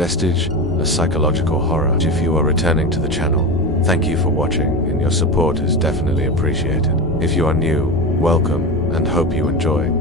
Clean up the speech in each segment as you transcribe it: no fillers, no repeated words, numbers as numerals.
Vestige, a psychological horror. If you are returning to the channel, thank you for watching, and your support is definitely appreciated. If you are new, welcome, and hope you enjoy.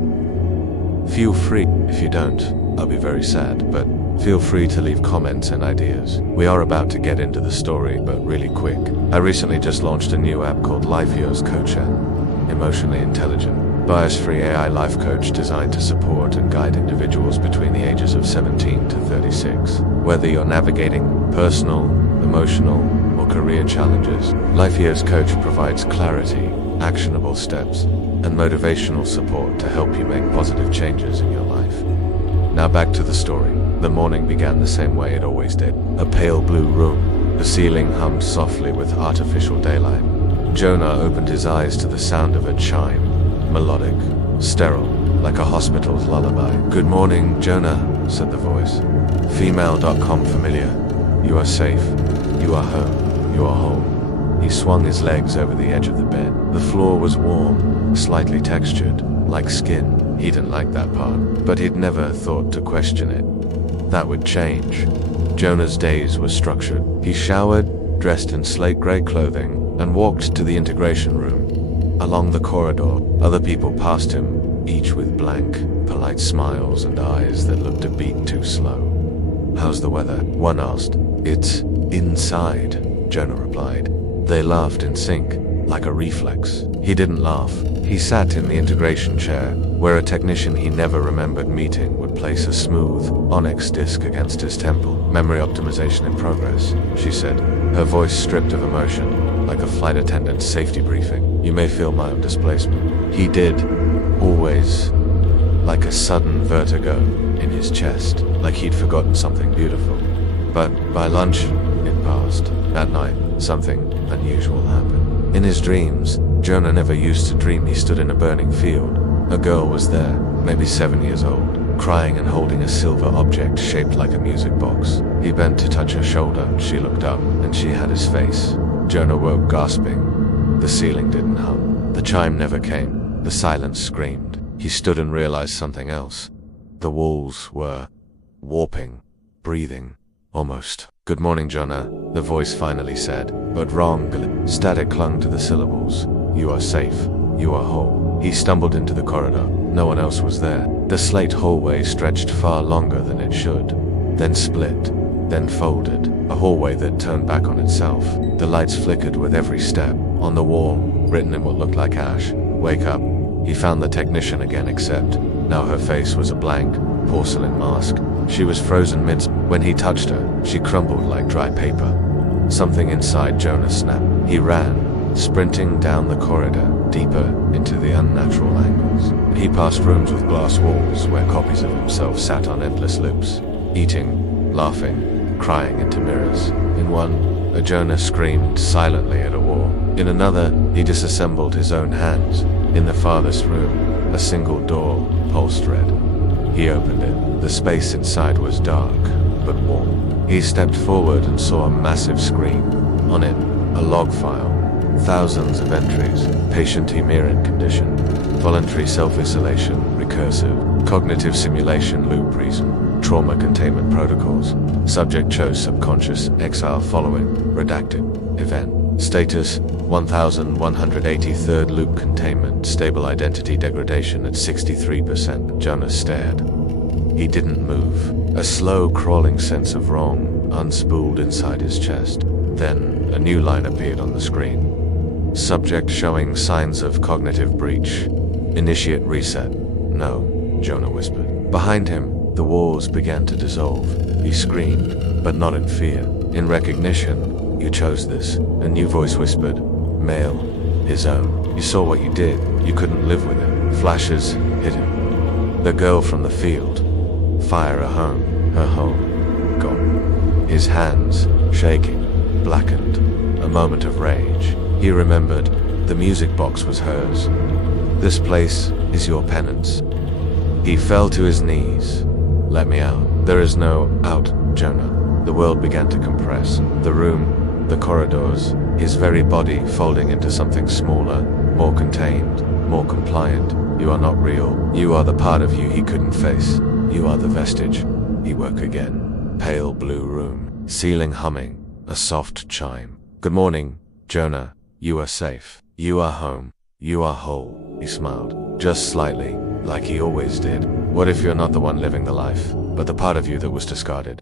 Feel free, if you don't, I'll be very sad, but feel free to leave comments and ideas. We are about to get into the story, but really quick. I recently just launched a new app called LifeOS Coach, an emotionally intelligent, bias-free AI life coach designed to support and guide individuals between the ages of 17 to 36. Whether you're navigating personal, emotional, or career challenges, LifeOS Coach provides clarity, actionable steps, and motivational support to help you make positive changes in your life. Now back to the story. The morning began the same way it always did. A pale blue room. The ceiling hummed softly with artificial daylight. Jonah opened his eyes to the sound of a chime. Melodic, sterile, like a hospital's lullaby. "Good morning, Jonah," said the voice. Female.com familiar. "You are safe. You are home. You are home." He swung his legs over the edge of the bed. The floor was warm, slightly textured, like skin. He didn't like that part, but he'd never thought to question it. That would change. Jonah's days were structured. He showered, dressed in slate gray clothing, and walked to the integration room. Along the corridor, other people passed him, each with blank, polite smiles and eyes that looked a beat too slow. "How's the weather?" one asked. "It's inside," Jonah replied. They laughed in sync, like a reflex. He didn't laugh. He sat in the integration chair, where a technician he never remembered meeting would place a smooth, onyx disc against his temple. "Memory optimization in progress," she said, her voice stripped of emotion, like a flight attendant's safety briefing. "You may feel mild displacement." He did, always, like a sudden vertigo in his chest, like he'd forgotten something beautiful. But by lunch, it passed. That night, something unusual happened. In his dreams, Jonah never used to dream he stood in a burning field. A girl was there, maybe 7 years old, crying and holding a silver object shaped like a music box. He bent to touch her shoulder. She looked up, and she had his face. Jonah woke gasping. The ceiling didn't hum. The chime never came. The silence screamed. He stood and realized something else. The walls were warping, breathing, almost. "Good morning, Jonah," the voice finally said, but wrong. Static clung to the syllables. "You are safe. You are whole." He stumbled into the corridor. No one else was there. The slate hallway stretched far longer than it should, then split, then folded, a hallway that turned back on itself. The lights flickered with every step. On the wall, written in what looked like ash, "Wake up." He found the technician again, except now her face was a blank, porcelain mask. She was frozen mid. When he touched her, she crumbled like dry paper. Something inside Jonah snapped. He ran, sprinting down the corridor, deeper into the unnatural angles. He passed rooms with glass walls where copies of himself sat on endless loops, eating, laughing, crying into mirrors. In one, a Jonah screamed silently at a wall. In another, he disassembled his own hands. In the farthest room, a single door pulsed red. He opened it. The space inside was dark, but warm. He stepped forward and saw a massive screen. On it, a log file. Thousands of entries. Patient Hemerian condition. Voluntary self-isolation. Recursive. Cognitive simulation loop reason. Trauma containment protocols. Subject chose subconscious exile following. Redacted. Event. Status 1183rd loop containment. Stable identity degradation at 63%. Jonah stared. He didn't move. A slow crawling sense of wrong unspooled inside his chest. Then a new line appeared on the screen. Subject showing signs of cognitive breach. Initiate reset. "No," Jonah whispered. Behind him, the walls began to dissolve. He screamed, but not in fear. In recognition. "You chose this," a new voice whispered. Male. His own. "You saw what you did. You couldn't live with it." Flashes hit him. The girl from the field. Fire a home. Her home. Gone. His hands, shaking, blackened. A moment of rage. He remembered. The music box was hers. "This place is your penance." He fell to his knees. "Let me out." "There is no out, Jonah." The world began to compress. The room, the corridors, his very body folding into something smaller, more contained, more compliant. "You are not real. You are the part of you he couldn't face. You are the vestige." He woke again. pale blue room, ceiling humming, a soft chime. "Good morning, Jonah. You are safe. You are home. You are whole." He smiled, just slightly, like he always did. What if you're not the one living the life, but the part of you that was discarded?